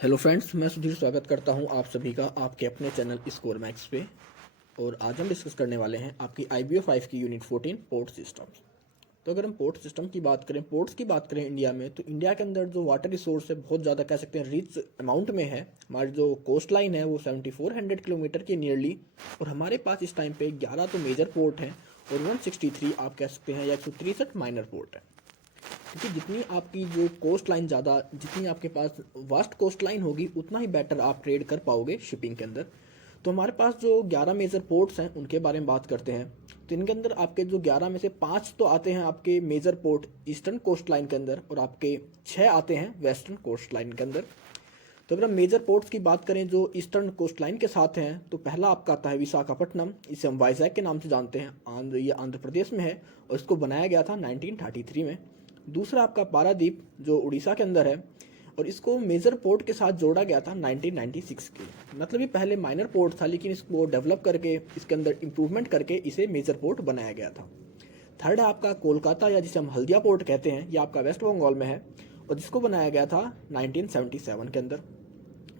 Hello friends, मैं सुधीर स्वागत करता हूं आप सभी का आपके अपने चैनल स्कोर मैक्स पे। और आज हम डिस्कस करने वाले हैं आपकी IBO 5 की यूनिट 14 पोर्ट सिस्टम्स। तो अगर हम पोर्ट सिस्टम की बात करें, पोर्ट्स की बात करें इंडिया में, तो इंडिया के अंदर जो वाटर रिसोर्स है बहुत ज़्यादा कह सकते हैं रिच अमाउंट में है। हमारी जो कोस्ट लाइन है वो 7400 किलोमीटर की नियरली, और हमारे पास इस टाइम पे 11 तो मेजर पोर्ट हैं और 163 आप कह सकते हैं या 163 माइनर पोर्ट है। क्योंकि जितनी आपकी जो कोस्ट लाइन ज़्यादा, जितनी आपके पास वास्ट कोस्ट लाइन होगी, उतना ही बेटर आप ट्रेड कर पाओगे शिपिंग के अंदर। तो हमारे पास जो 11 मेजर पोर्ट्स हैं उनके बारे में बात करते हैं। तो इनके अंदर आपके जो 11 में से 5 तो आते हैं आपके major port eastern coast line के अंदर, और आपके 6 आते हैं वेस्टर्न कोस्ट लाइन के अंदर। तो अगर हम मेजर पोर्ट्स की बात करें जो ईस्टर्न कोस्ट लाइन के साथ हैं, तो पहला आपका आता है विशाखापट्टनम। इसे हम वाइजैक के नाम से जानते हैं। ये आंध्र प्रदेश में है और इसको बनाया गया था 1933 में। दूसरा आपका पारादीप जो उड़ीसा के अंदर है, और इसको मेजर पोर्ट के साथ जोड़ा गया था 1996 के। मतलब ये पहले माइनर पोर्ट था, लेकिन इसको डेवलप करके इसके अंदर इम्प्रूवमेंट करके इसे मेजर पोर्ट बनाया गया था। थर्ड है आपका कोलकाता, या जिसे हम हल्दिया पोर्ट कहते हैं, ये आपका वेस्ट बंगाल में है और जिसको बनाया गया था 1977 के अंदर।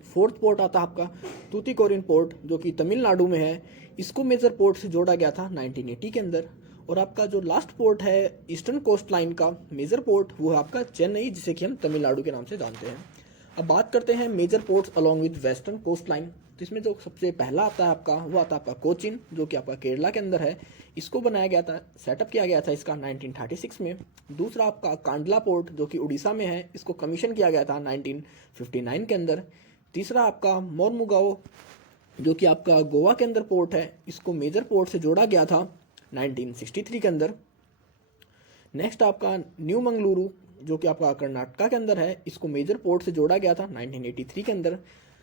फोर्थ पोर्ट आता है आपका तूतीकोरिन पोर्ट, जो कि तमिलनाडु में है। इसको मेजर पोर्ट से जोड़ा गया था 1980 के अंदर। और आपका जो लास्ट पोर्ट है ईस्टर्न कोस्ट लाइन का मेजर पोर्ट, वो है आपका चेन्नई, जिसे कि हम तमिलनाडु के नाम से जानते हैं। अब बात करते हैं major ports along with western coast line. तो इसमें जो सबसे पहला आता है आपका, वो आता है आपका कोचिन, जो कि आपका केरला के अंदर है। इसको बनाया गया था, सेटअप किया गया था इसका 1936 में। दूसरा आपका कांडला पोर्ट, जो कि उड़ीसा में है, इसको कमीशन किया गया था 1959 के अंदर। तीसरा आपका मोरमुगाओ, जो कि आपका गोवा के अंदर पोर्ट है, इसको मेजर पोर्ट से जोड़ा गया था 1963 के अंदर। नेक्स्ट आपका न्यू मंगलुरु, जो कि आपका कर्नाटका के अंदर है, इसको मेजर पोर्ट से जोड़ा गया था 1983 के अंदर।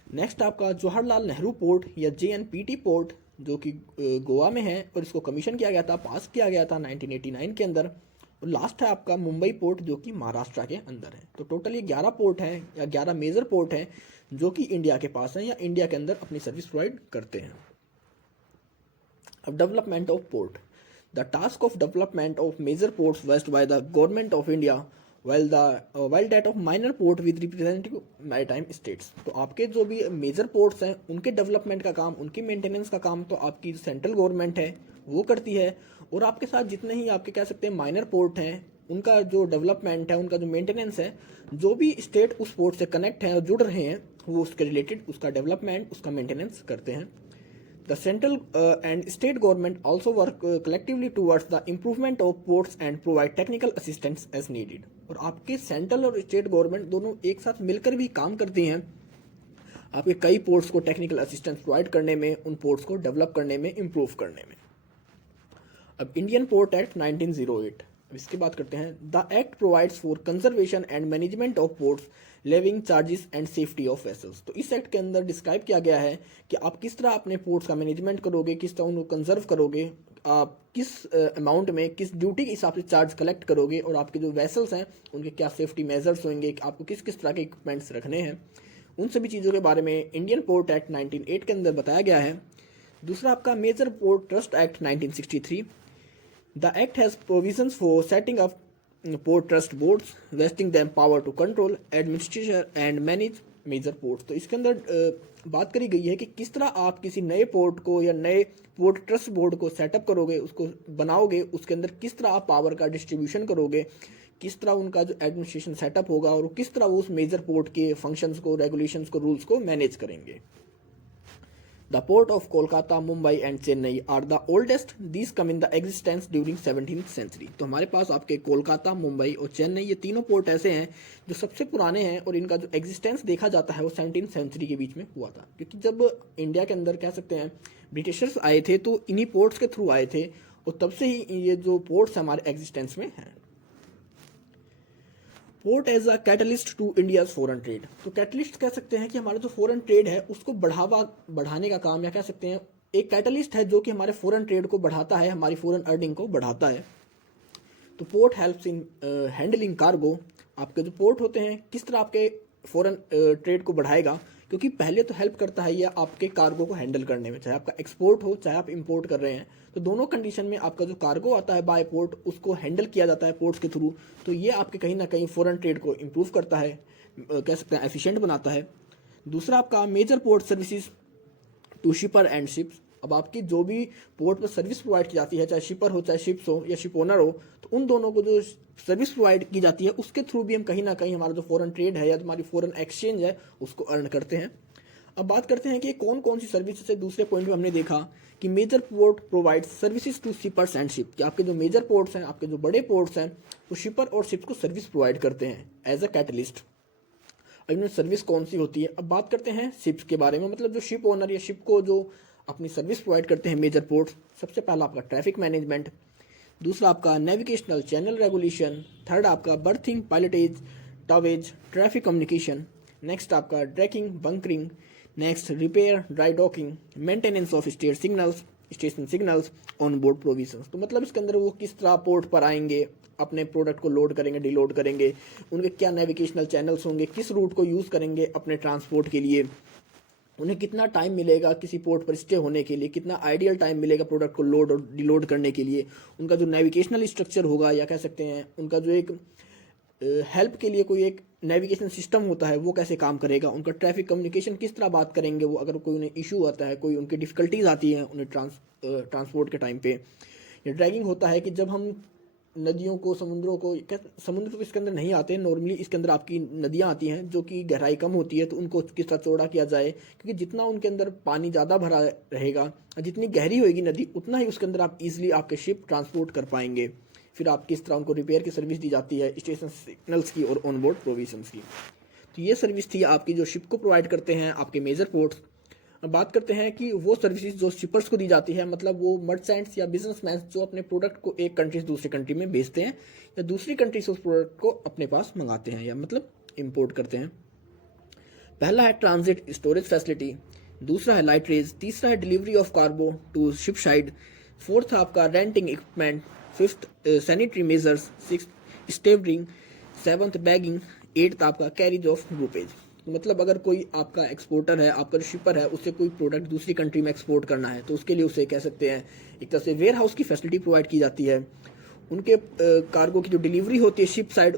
नेक्स्ट आपका जवाहरलाल नेहरू पोर्ट या JNPT पोर्ट, जो कि गोवा में है, और इसको कमीशन किया गया था, पास किया गया था 1989 के अंदर। और लास्ट है आपका मुंबई पोर्ट, जो कि महाराष्ट्र के अंदर है। तो टोटल ये 11 पोर्ट हैं या 11 मेजर पोर्ट हैं जो कि इंडिया के पास हैं या इंडिया के अंदर अपनी सर्विस प्रोवाइड करते हैं। अब development of port. The task of development of major ports was by the government of India, while that of minor port with representative maritime states। तो आपके जो भी मेजर पोर्ट्स हैं उनके डेवलपमेंट का काम, उनकी मेंटेनेंस का काम तो आपकी सेंट्रल गवर्नमेंट है वो करती है। और आपके साथ जितने ही आपके कह सकते हैं माइनर पोर्ट हैं, उनका जो डेवलपमेंट है, उनका जो मेंटेनेंस है, जो भी स्टेट उस पोर्ट से कनेक्ट हैं और जुड़ रहे हैं, वो उसके रिलेटेड उसका डेवलपमेंट, उसका मेंटेनेंस करते हैं। The central and state government also work collectively towards the improvement of ports and provide technical assistance as needed। और आपके सेंट्रल और स्टेट गवर्नमेंट दोनों एक साथ मिलकर भी काम करती हैं आपके कई पोर्ट्स को टेक्निकल असिस्टेंस प्रोवाइड करने में, उन पोर्ट्स को डेवलप करने में, इम्प्रूव करने में। अब इंडियन पोर्ट एक्ट 1908, अब इसकी बात करते हैं। The act provides for conservation and management of ports, levying charges and safety of vessels. तो इस एक्ट के अंदर डिस्क्राइब किया गया है कि आप किस तरह अपने पोर्ट्स का मैनेजमेंट करोगे, किस तरह उनको कंजर्व करोगे, आप किस अमाउंट में, किस ड्यूटी के हिसाब से चार्ज कलेक्ट करोगे, और आपके जो वेसल्स हैं उनके क्या सेफ्टी मेजर्स होंगे, आपको किस किस तरह के इक्विपमेंट्स रखने हैं, उन सभी चीज़ों के बारे में इंडियन पोर्ट एक्ट 1908 के अंदर बताया गया है। दूसरा आपका major port trust act 1963। The act has provisions for setting up port trust boards, vesting them power to control, administration and manage major ports। तो इसके अंदर बात करी गई है कि किस तरह आप किसी नए पोर्ट को या नए पोर्ट ट्रस्ट बोर्ड को सेटअप करोगे, उसको बनाओगे, उसके अंदर किस तरह आप पावर का डिस्ट्रीब्यूशन करोगे, किस तरह उनका जो एडमिनिस्ट्रेशन सेटअप होगा, और किस तरह वो उस मेजर पोर्ट के फंक्शंस को, रेगुलेशंस को, रूल्स को मैनेज करेंगे। The port of Kolkata, Mumbai and Chennai are the oldest. These come in the existence during 17th century। तो हमारे पास आपके कोलकाता, मुंबई और चेन्नई, ये तीनों पोर्ट ऐसे हैं जो सबसे पुराने हैं, और इनका जो एग्जिस्टेंस देखा जाता है वो 17th सेंचुरी के बीच में हुआ था। क्योंकि जब इंडिया के अंदर कह सकते हैं ब्रिटिशर्स आए थे तो इन्हीं पोर्ट्स के थ्रू आए थे, और तब से ही ये जो पोर्ट्स हमारे एग्जिस्टेंस में हैं। Port as a catalyst to India's foreign trade. तो कैटलिस्ट कह सकते हैं कि हमारा जो फॉरेन ट्रेड है उसको बढ़ाने का काम, या कह सकते हैं एक कैटलिस्ट है जो कि हमारे फॉरेन ट्रेड को बढ़ाता है, हमारी फॉरेन अर्निंग को बढ़ाता है। तो port helps in handling cargo. आपके जो पोर्ट होते हैं किस तरह आपके फॉरेन ट्रेड को बढ़ाएगा, क्योंकि पहले तो हेल्प करता है ये आपके कार्गो को हैंडल करने में, चाहे आपका एक्सपोर्ट हो चाहे आप इंपोर्ट कर रहे हैं, तो दोनों कंडीशन में आपका जो कार्गो आता है बाय पोर्ट, उसको हैंडल किया जाता है पोर्ट्स के थ्रू। तो ये आपके कहीं ना कहीं फॉरेन ट्रेड को इम्प्रूव करता है, कह सकते हैं एफिशिएंट बनाता है। दूसरा आपका major port services to shipper and ships. अब आपकी जो भी पोर्ट पर सर्विस प्रोवाइड की जाती है, चाहे शिपर हो, चाहे शिप्स हो या शिप ओनर हो, तो उन दोनों को जो सर्विस प्रोवाइड की जाती है उसके थ्रू भी हम कहीं ना कहीं हमारा जो फॉरेन ट्रेड है या हमारी फॉरेन एक्सचेंज है उसको अर्न करते हैं। अब बात करते हैं कि कौन कौन सी सर्विसेज है। दूसरे पॉइंट में हमने देखा कि major port provide services to shippers and ship, कि आपके जो मेजर पोर्ट्स हैं, आपके जो बड़े पोर्ट्स हैं, वो शिपर और शिप्स को सर्विस प्रोवाइड करते हैं एज अ कैटलिस्ट। अब इनमें सर्विस कौन सी होती है, अब बात करते हैं शिप्स के बारे में, मतलब जो शिप ओनर या शिप को जो अपनी सर्विस प्रोवाइड करते हैं मेजर पोर्ट्स। सबसे पहला आपका ट्रैफिक मैनेजमेंट, दूसरा आपका नेविगेशनल चैनल रेगुलेशन, थर्ड आपका berthing, pilotage, towage, traffic communication, next आपका tracking, bunkering, next repair, dry docking, maintenance of station signals, on board provisions. तो मतलब इसके अंदर वो किस तरह पोर्ट पर आएंगे, अपने प्रोडक्ट को लोड करेंगे, डिलोड करेंगे, उनके क्या नेविगेशनल चैनल्स होंगे, किस रूट को यूज़ करेंगे अपने ट्रांसपोर्ट के लिए, उन्हें कितना टाइम मिलेगा किसी पोर्ट पर स्टे होने के लिए, कितना आइडियल टाइम मिलेगा प्रोडक्ट को लोड और डिलोड करने के लिए, उनका जो नेविगेशनल स्ट्रक्चर होगा या कह सकते हैं उनका जो एक हेल्प के लिए कोई एक नेविगेशन सिस्टम होता है वो कैसे काम करेगा, उनका ट्रैफिक कम्युनिकेशन किस तरह बात करेंगे वो, अगर कोई उन्हें इशू आता है, कोई उनकी डिफ़िकल्टीज आती हैं उन्हें ट्रांसपोर्ट के टाइम पे। या ड्रैगिंग होता है कि जब हम नदियों को, समुद्रों को, समुद्र तो इसके अंदर नहीं आते नॉर्मली, इसके अंदर आपकी नदियाँ आती हैं जो कि गहराई कम होती है, तो उनको किस तरह चौड़ा किया जाए, क्योंकि जितना उनके अंदर पानी ज़्यादा भरा रहेगा, जितनी गहरी होगी नदी उतना ही उसके अंदर आप इजीली आपके शिप ट्रांसपोर्ट कर पाएंगे। फिर आप किस तरह उनको रिपेयर की सर्विस दी जाती है, स्टेशन सिग्नल्स की और ऑन बोर्ड प्रोविजंस की। तो ये सर्विस थी आपकी जो शिप को प्रोवाइड करते हैं आपके मेजर पोर्ट्स। अब बात करते हैं कि वो सर्विसेज जो शिपर्स को दी जाती है, मतलब वो मर्चेंट्स या बिजनेसमैन जो अपने प्रोडक्ट को एक कंट्री से दूसरी कंट्री में बेचते हैं या दूसरी कंट्री से उस प्रोडक्ट को अपने पास मंगाते हैं या मतलब इंपोर्ट करते हैं। पहला है ट्रांजिट स्टोरेज फैसिलिटी, दूसरा है लाइट रेज, तीसरा है delivery of cargo to ship side, fourth आपका renting equipment, fifth sanitary measures, six stevedoring, seventh bagging, eighth आपका कैरिज ऑफ ग्रुपेज। मतलब अगर कोई आपका एक्सपोर्टर है, आपका शिपर है, उससे कोई प्रोडक्ट दूसरी कंट्री में एक्सपोर्ट करना है तो उसके लिए उसे कह सकते हैं एक तरह से वेयर हाउस की फैसिलिटी प्रोवाइड की जाती है। उनके कार्गो की जो डिलीवरी होती है शिप साइड,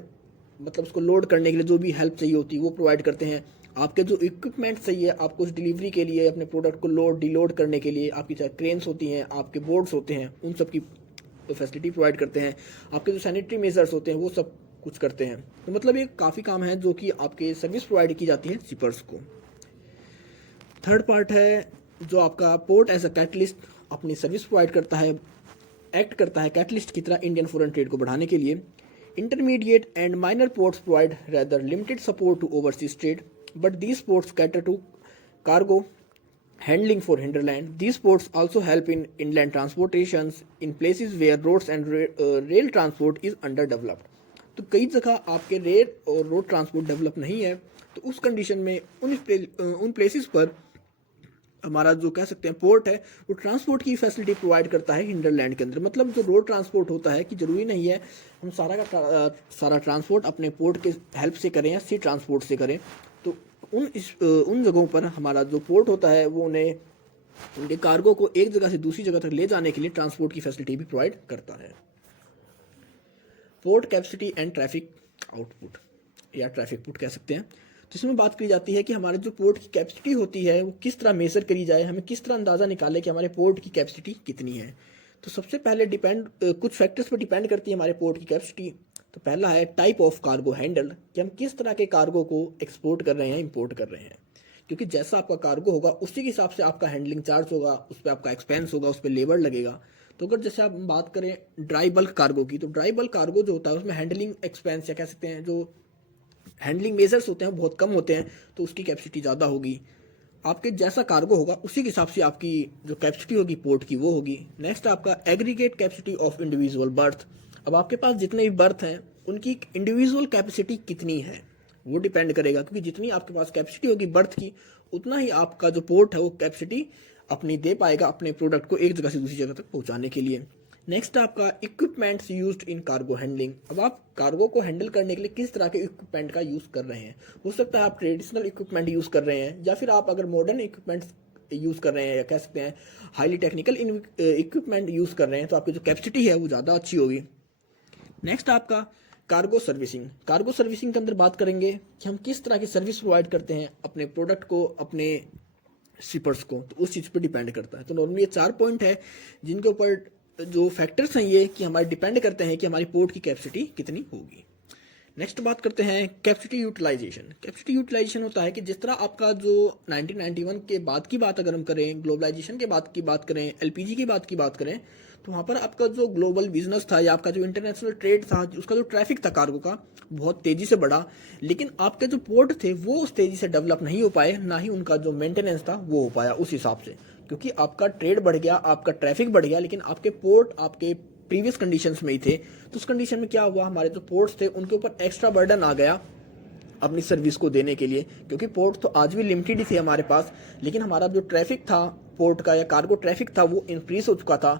मतलब उसको लोड करने के लिए जो भी हेल्प चाहिए होती है वो प्रोवाइड करते हैं। आपके जो इक्विपमेंट चाहिए आपको उस डिलीवरी के लिए, अपने प्रोडक्ट को लोड डिलोड करने के लिए, आपकी चाहे क्रेन्स होती हैं, आपके बोर्ड्स होते हैं, उन सब की फैसिलिटी प्रोवाइड करते हैं। आपके जो सैनिटरी मेजर्स होते हैं वो सब कुछ करते हैं। तो मतलब ये काफ़ी काम है जो कि आपके सर्विस प्रोवाइड की जाती है शिपर्स को। थर्ड पार्ट है जो आपका पोर्ट एज अ कैटलिस्ट अपनी सर्विस प्रोवाइड करता है, एक्ट करता है कैटलिस्ट की तरह इंडियन फॉरेन ट्रेड को बढ़ाने के लिए। Intermediate and minor ports provide rather limited support to overseas trade, but these ports cater to cargo handling for hinterland. These ports also help in inland transportations in places where roads and rail transport is underdeveloped. तो कई जगह आपके rail और road transport develop नहीं है, तो उस condition में उन प्लेसेस पर हमारा जो कह सकते हैं पोर्ट है वो ट्रांसपोर्ट की फैसिलिटी प्रोवाइड करता है हिंडरलैंड के अंदर। मतलब जो रोड ट्रांसपोर्ट होता है कि ज़रूरी नहीं है हम सारा ट्रांसपोर्ट अपने पोर्ट के हेल्प से करें या सी ट्रांसपोर्ट से करें, तो उन जगहों पर हमारा जो पोर्ट होता है वो उन्हें उनके कार्गो को एक जगह से दूसरी जगह तक ले जाने के लिए ट्रांसपोर्ट की फैसिलिटी भी प्रोवाइड करता है। Port capacity and traffic output या ट्रैफिक पुट कह सकते हैं। तो इसमें बात करी जाती है कि हमारे जो पोर्ट की कैपेसिटी होती है वो किस तरह मेजर करी जाए, हमें किस तरह अंदाज़ा निकाले कि हमारे पोर्ट की कैपेसिटी कितनी है। तो सबसे पहले कुछ फैक्टर्स पर डिपेंड करती है हमारे पोर्ट की कैपेसिटी। तो पहला है टाइप ऑफ कार्गो हैंडल्ड, कि हम किस तरह के कार्गो को एक्सपोर्ट कर रहे हैं, इंपोर्ट कर रहे हैं, क्योंकि जैसा आपका कार्गो होगा उसी के हिसाब से आपका हैंडलिंग चार्ज होगा, उस पर आपका एक्सपेंस होगा, उस पर लेबर लगेगा। तो अगर जैसे आप बात करें ड्राई बल्क कार्गो की, तो ड्राई बल्क कार्गो जो होता है उसमें हैंडलिंग एक्सपेंस या कह सकते हैं जो हैंडलिंग मेजर्स होते हैं वो बहुत कम होते हैं, तो उसकी कैपेसिटी ज़्यादा होगी। आपके जैसा कार्गो होगा उसी के हिसाब से आपकी जो कैपेसिटी होगी पोर्ट की वो होगी। नेक्स्ट आपका aggregate capacity of individual birth. अब आपके पास जितने भी बर्थ हैं उनकी इंडिविजुअल कैपेसिटी कितनी है वो डिपेंड करेगा, क्योंकि जितनी आपके पास कैपेसिटी होगी बर्थ की उतना ही आपका जो पोर्ट है वो कैपेसिटी अपनी दे पाएगा अपने प्रोडक्ट को एक जगह से दूसरी जगह तक पहुंचाने के लिए। नेक्स्ट आपका equipments used in cargo handling. अब आप कार्गो को हैंडल करने के लिए किस तरह के इक्विपमेंट का यूज़ कर रहे हैं। हो सकता है आप ट्रेडिशनल इक्विपमेंट यूज़ कर रहे हैं, या फिर आप अगर मॉडर्न इक्विपमेंट्स यूज़ कर रहे हैं या कह सकते हैं हाईली टेक्निकल इक्विपमेंट यूज़ कर रहे हैं, तो आपकी जो कैपेसिटी है वो ज़्यादा अच्छी होगी। नेक्स्ट आपका कार्गो सर्विसिंग। कार्गो सर्विसिंग के अंदर बात करेंगे कि हम किस तरह की सर्विस प्रोवाइड करते हैं अपने प्रोडक्ट को, अपने शिपर्स को, तो उस चीज़ पे डिपेंड करता है। तो नॉर्मली ये 4 पॉइंट है जिनके ऊपर जो फैक्टर्स हैं ये कि हमारे डिपेंड करते हैं कि हमारी पोर्ट की कैपेसिटी कितनी होगी। नेक्स्ट बात करते हैं कैपेसिटी यूटिलाइजेशन। कैपेसिटी यूटिलाइजेशन होता है कि जिस तरह आपका जो 1991 के बाद की बात अगर हम करें, ग्लोबलाइजेशन के बाद की बात करें, एलपीजी की बात करें, तो वहाँ पर आपका जो ग्लोबल बिजनेस था या आपका जो इंटरनेशनल ट्रेड था, उसका जो ट्रैफिक था कार्गो का, बहुत तेज़ी से बढ़ा। लेकिन आपके जो पोर्ट थे वो उस तेज़ी से डेवलप नहीं हो पाए, ना ही उनका जो मेंटेनेंस था वो हो पाया उस हिसाब से, क्योंकि आपका ट्रेड बढ़ गया, आपका ट्रैफिक बढ़ गया, लेकिन आपके पोर्ट आपके प्रीवियस कंडीशंस में ही थे। तो उस कंडीशन में क्या हुआ, हमारे जो पोर्ट्स थे उनके ऊपर एक्स्ट्रा बर्डन आ गया अपनी सर्विस को देने के लिए, क्योंकि पोर्ट तो आज भी लिमिटेड ही थे हमारे पास, लेकिन हमारा जो ट्रैफिक था पोर्ट का या कार्गो ट्रैफिक था वो इंक्रीज हो चुका था।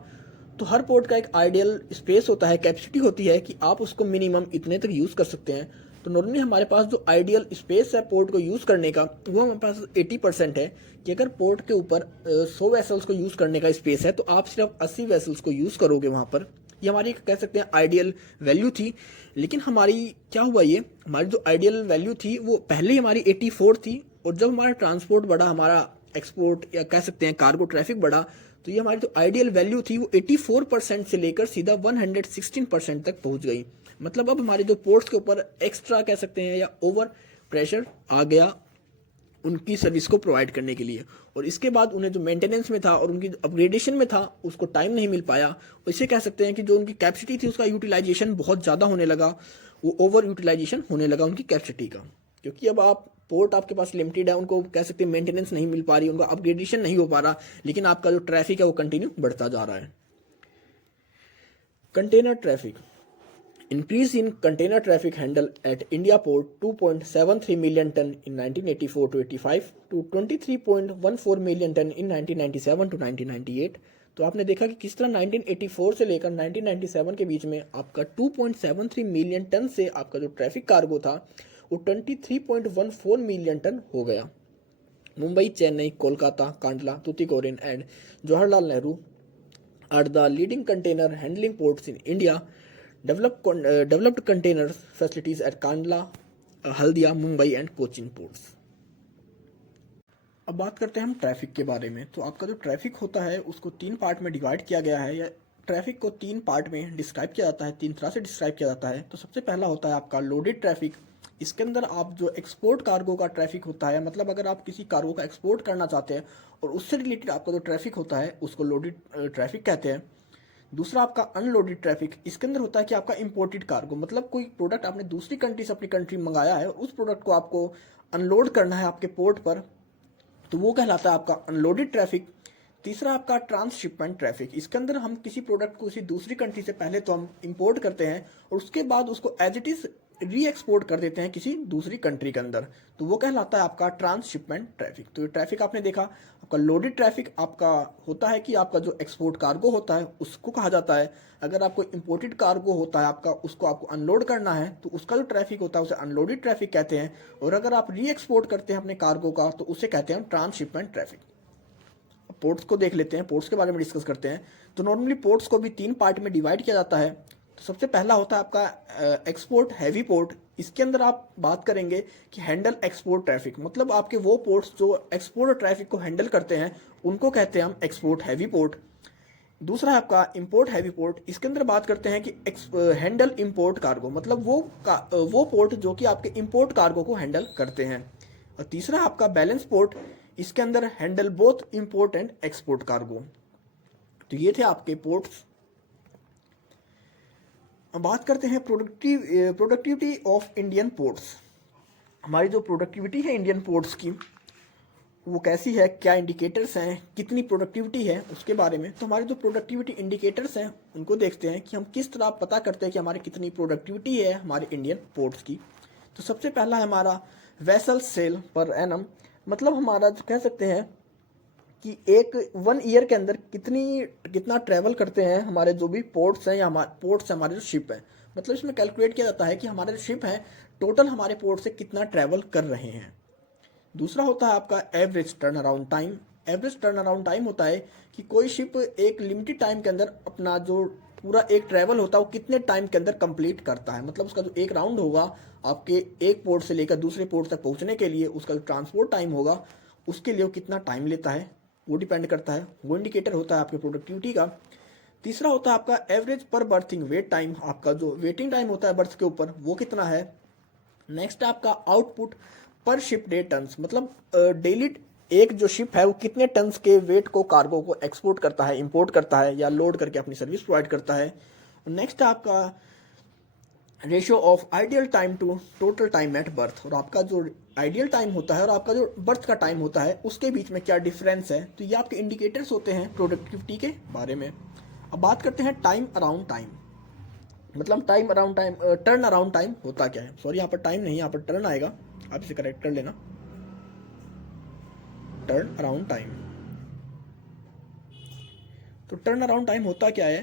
तो हर पोर्ट का एक आइडियल स्पेस होता है, कैपेसिटी होती है कि आप उसको मिनिमम इतने तक यूज़ कर सकते हैं। तो नॉर्मली हमारे पास जो आइडियल स्पेस है पोर्ट को यूज़ करने का वो हमारे पास 80% है, कि अगर पोर्ट के ऊपर 100 वेसल्स को यूज़ करने का स्पेस है तो आप सिर्फ 80 वेसल्स को यूज़ करोगे वहाँ पर। ये हमारी कह सकते हैं आइडियल वैल्यू थी। लेकिन हमारी क्या हुआ, ये हमारी जो आइडियल वैल्यू थी वो पहले ही हमारी 84 थी, और जब हमारा ट्रांसपोर्ट बढ़ा, हमारा एक्सपोर्ट या कह सकते हैं कार्गो ट्रैफिक बढ़ा, तो ये हमारी जो आइडियल वैल्यू थी वो 84% से लेकर सीधा 116% तक पहुंच गई। मतलब अब हमारे जो पोर्ट्स के ऊपर एक्स्ट्रा कह सकते हैं या ओवर प्रेशर आ गया उनकी सर्विस को प्रोवाइड करने के लिए, और इसके बाद उन्हें जो मेंटेनेंस में था और उनकी अपग्रेडेशन में था उसको टाइम नहीं मिल पाया। और इसे कह सकते हैं कि जो उनकी कैपेसिटी थी उसका यूटिलाइजेशन बहुत ज़्यादा होने लगा, वो ओवर यूटिलाइजेशन होने लगा उनकी कैपेसिटी का, क्योंकि अब आप पोर्ट आपके पास लिमिटेड है, उनको कह सकते हैं मेंटेनेंस नहीं मिल पा रही, उनका अपग्रेडेशन नहीं हो पा रहा, लेकिन आपका जो ट्रैफिक है वो कंटिन्यू बढ़ता जा रहा है। Container traffic. Increase in container traffic handle at India Port 2.73 million ton in 1984 to 85 to 23.14 million ton in 1997 to 1998। तो आपने देखा कि किस तरह 1984 से लेकर 1997 के बीच में आपका 2.73 मिलियन टन से आपका जो ट्रैफिक कार्गो था वो 23.14 मिलियन टन हो गया। Mumbai, Chennai, Kolkata, Kandla, Tuticorin and Jawaharlal Nehru are the leading container handling ports in India. Developed container facilities at Kandla, Haldia, Mumbai and Cochin ports. अब बात करते हैं हम ट्रैफिक के बारे में। तो आपका जो ट्रैफिक होता है उसको 3 पार्ट में डिवाइड किया गया है, या ट्रैफिक को 3 पार्ट में डिस्क्राइब किया जाता है, 3 तरह से डिस्क्राइब किया जाता है। तो सबसे पहला होता है आपका लोडेड ट्रैफिक। इसके अंदर आप जो एक्सपोर्ट कार्गो का ट्रैफिक होता है, मतलब अगर आप किसी कार्गो का एक्सपोर्ट करना चाहते हैं और उससे रिलेटेड आपका जो ट्रैफिक होता है उसको लोडेड ट्रैफिक कहते हैं। दूसरा आपका अनलोडेड ट्रैफिक। इसके अंदर होता है कि आपका इंपोर्टेड कार्गो, मतलब कोई प्रोडक्ट आपने दूसरी कंट्री से अपनी कंट्री मंगाया है, उस प्रोडक्ट को आपको अनलोड करना है आपके पोर्ट पर, तो वो कहलाता है आपका अनलोडेड ट्रैफिक। तीसरा आपका ट्रांसशिपमेंट ट्रैफिक। इसके अंदर हम किसी प्रोडक्ट को किसी दूसरी कंट्री से पहले तो हम इंपोर्ट करते हैं और उसके बाद उसको as it is re export कर देते हैं किसी दूसरी कंट्री के अंदर, तो वो कहलाता है आपका ट्रांसशिपमेंट ट्रैफिक। तो ये ट्रैफिक आपने देखा। आपका लोडेड ट्रैफिक आपका होता है कि आपका जो एक्सपोर्ट कार्गो होता है उसको कहा जाता है। अगर आपको इंपोर्टेड कार्गो होता है आपका, उसको आपको अनलोड करना है तो उसका जो ट्रैफिक होता है उसे अनलोडेड ट्रैफिक कहते हैं। और अगर आप री एक्सपोर्ट करते हैं अपने कार्गो का तो उसे कहते हैं हम ट्रांसशिपमेंट ट्रैफिक। पोर्ट्स को देख लेते हैं, पोर्ट्स के बारे में डिस्कस करते हैं। तो नॉर्मली पोर्ट्स को भी 3 पार्ट में डिवाइड किया जाता है। तो सबसे पहला होता है आपका एक्सपोर्ट हैवी पोर्ट। इसके अंदर आप बात करेंगे कि हैंडल एक्सपोर्ट ट्रैफिक, मतलब आपके वो पोर्ट्स जो एक्सपोर्ट ट्रैफिक को हैंडल करते हैं उनको कहते हैं हम एक्सपोर्ट हैवी पोर्ट। दूसरा है आपका इंपोर्ट हैवी पोर्ट। इसके अंदर बात करते हैं कि हैंडल इंपोर्ट कार्गो, मतलब वो पोर्ट जो कि आपके इंपोर्ट कार्गो को हैंडल करते हैं। और तीसरा आपका बैलेंस पोर्ट। इसके अंदर handle both import and export cargo. तो ये थे आपके पोर्ट्स। अब बात करते हैं प्रोडक्टिविटी ऑफ इंडियन पोर्ट्स। हमारी जो प्रोडक्टिविटी है इंडियन पोर्ट्स की वो कैसी है, क्या इंडिकेटर्स हैं, कितनी प्रोडक्टिविटी है, उसके बारे में। तो हमारे जो प्रोडक्टिविटी इंडिकेटर्स हैं उनको देखते हैं कि हम किस तरह पता करते हैं कि हमारी कितनी प्रोडक्टिविटी है हमारे इंडियन पोर्ट्स की। तो सबसे पहला है हमारा वेसल सेल पर एनम, मतलब हमारा जो कह सकते हैं कि एक 1 ईयर के अंदर कितना ट्रैवल करते हैं हमारे जो भी पोर्ट्स हैं या हमारे जो शिप हैं। मतलब इसमें कैलकुलेट किया जाता है कि हमारे जो शिप हैं टोटल हमारे पोर्ट से कितना ट्रैवल कर रहे हैं। दूसरा होता है आपका average turn around time. Average turn around time होता है कि कोई शिप एक लिमिटेड टाइम के अंदर अपना जो पूरा एक ट्रैवल होता है वो कितने टाइम के अंदर कंप्लीट करता है, मतलब उसका जो एक राउंड होगा आपके एक पोर्ट से लेकर दूसरे पोर्ट तक पहुंचने के लिए, उसका जो ट्रांसपोर्ट टाइम होगा उसके लिए वो कितना टाइम लेता है वो डिपेंड करता है। वो इंडिकेटर होता है आपके प्रोडक्टिविटी का। तीसरा होता है आपका एवरेज पर बर्थिंग वेट टाइम, आपका जो वेटिंग टाइम होता है बर्थ के ऊपर वो कितना है। नेक्स्ट आपका आउटपुट पर शिप डे टन्स, मतलब डेली एक जो शिप है वो कितने टन्स के वेट को कार्गो को एक्सपोर्ट करता है, इंपोर्ट करता है या लोड करके अपनी सर्विस प्रोवाइड करता है। नेक्स्ट आपका ratio of ideal time to total time at berth, और आपका जो आइडियल टाइम होता है और आपका जो बर्थ का टाइम होता है उसके बीच में क्या डिफरेंस है। तो ये आपके इंडिकेटर्स होते हैं प्रोडक्टिविटी के बारे में। अब बात करते हैं टाइम अराउंड टाइम, मतलब time around time, turn around time होता क्या है। सॉरी यहाँ पर टाइम नहीं, यहाँ पर टर्न आएगा, आप इसे करेक्ट कर लेना। टर्न अराउंड टाइम, तो टर्न अराउंड टाइम होता क्या है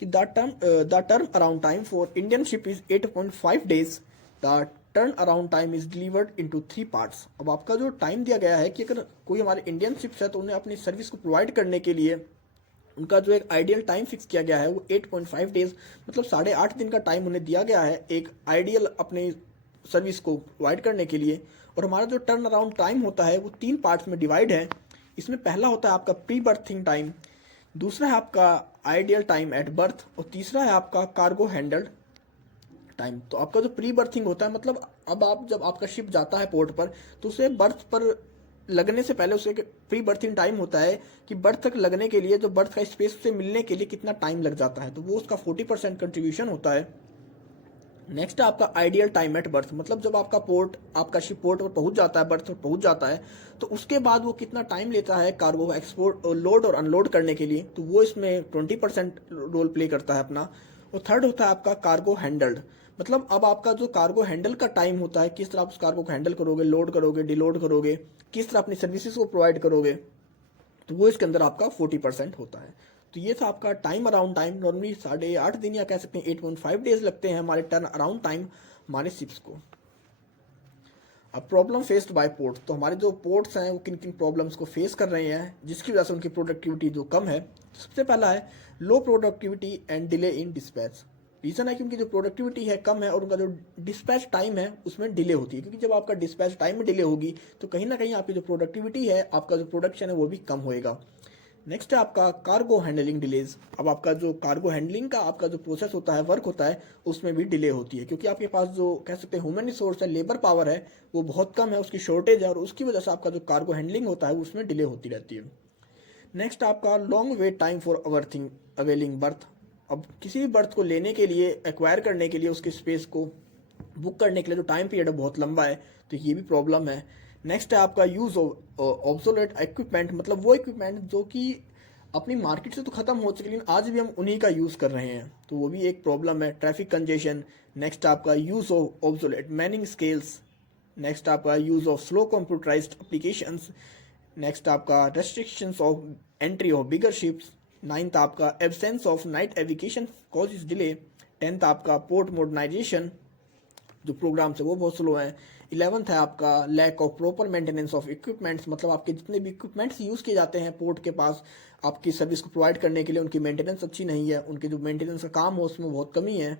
कि the turn around time for Indian ship is 8.5 days। The turn around time is delivered into 3 parts. अब आपका जो टाइम दिया गया है कि अगर कोई हमारे इंडियन शिप्स है तो उन्हें अपनी सर्विस को प्रोवाइड करने के लिए उनका जो एक आइडियल टाइम फिक्स किया गया है वो 8.5 days, मतलब 8.5 दिन का टाइम उन्हें दिया गया है एक आइडियल अपने सर्विस को प्रोवाइड करने के लिए। और हमारा जो टर्न अराउंड टाइम होता है वो 3 पार्ट्स में डिवाइड है। इसमें पहला होता है आपका प्री बर्थिंग टाइम, दूसरा है आपका आइडियल टाइम एट बर्थ, और तीसरा है आपका कार्गो हैंडल्ड टाइम। तो आपका जो प्री बर्थिंग होता है, मतलब अब आप जब आपका शिप जाता है पोर्ट पर तो उसे बर्थ पर लगने से पहले उसे प्री बर्थिंग टाइम होता है कि बर्थ तक लगने के लिए जो बर्थ का स्पेस से मिलने के लिए कितना टाइम लग जाता है, तो वो उसका 40% कंट्रीब्यूशन होता है। नेक्स्ट है आपका आइडियल टाइम एट बर्थ, मतलब जब आपका शिप पोर्ट पर पहुंच जाता है, बर्थ पर पहुंच जाता है, तो उसके बाद वो कितना टाइम लेता है कार्गो को एक्सपोर्ट लोड और अनलोड करने के लिए, तो वो इसमें 20% रोल प्ले करता है अपना। और थर्ड होता है आपका कार्गो हैंडल्ड, मतलब अब आपका जो कार्गो हैंडल का टाइम होता है, किस तरह आप उस कार्गो को हैंडल करोगे, लोड करोगे, डिलोड करोगे, किस तरह अपनी सर्विसेज को प्रोवाइड करोगे, तो वो इसके अंदर आपका 40% होता है। तो ये था आपका टाइम अराउंड टाइम। नॉर्मली 8.5 दिन या कह सकते हैं 8.5 days लगते हैं हमारे टर्न अराउंड टाइम हमारे शिप्स को। अब प्रॉब्लम फेस्ड बाय पोर्ट, तो हमारे जो पोर्ट्स हैं वो किन किन प्रॉब्लम्स को फेस कर रहे हैं जिसकी वजह से उनकी प्रोडक्टिविटी जो कम है। सबसे पहला है लो productivity and delay in dispatch. Reason है कि उनकी जो प्रोडक्टिविटी है कम है और उनका जो डिस्पैच टाइम है उसमें डिले होती है, क्योंकि जब आपका डिस्पैच टाइम में डिले होगी तो कहीं ना कहीं आपकी जो प्रोडक्टिविटी है, आपका जो प्रोडक्शन है वो भी कम होएगा। नेक्स्ट है आपका कार्गो हैंडलिंग डिलेज। अब आपका जो कार्गो हैंडलिंग का आपका जो प्रोसेस होता है, वर्क होता है, उसमें भी डिले होती है, क्योंकि आपके पास जो कह सकते हैं ह्यूमन रिसोर्स है, लेबर पावर है, वो बहुत कम है, उसकी शॉर्टेज है, और उसकी वजह से आपका जो कार्गो हैंडलिंग होता है उसमें डिले होती रहती है। नेक्स्ट आपका long wait time for awaiting availing berth. अब किसी भी बर्थ को लेने के लिए, एक्वायर करने के लिए, उसके स्पेस को बुक करने के लिए जो टाइम पीरियड है बहुत लंबा है, तो ये भी प्रॉब्लम है। नेक्स्ट है आपका यूज़ ऑफ ऑब्सोलेट इक्विपमेंट, मतलब वो इक्विपमेंट जो कि अपनी मार्केट से तो ख़त्म हो चुके लेकिन आज भी हम उन्हीं का यूज़ कर रहे हैं, तो वो भी एक प्रॉब्लम है। Traffic congestion. नेक्स्ट आपका use of obsolete manning scales. Next आपका use of slow computerised applications. Next आपका restrictions of entry of bigger ships. 9th आपका absence of night navigation causes delay. 10th आपका पोर्ट मॉडर्नाइजेशन, जो programmes है वो बहुत slow हैं। 11th है आपका lack of proper maintenance of equipments, मतलब आपके जितने भी इक्विपमेंट्स यूज़ किए जाते हैं पोर्ट के पास आपकी सर्विस को प्रोवाइड करने के लिए, उनकी मेंटेनेंस अच्छी नहीं है, उनके जो मेंटेनेंस का काम हो उसमें बहुत कमी है।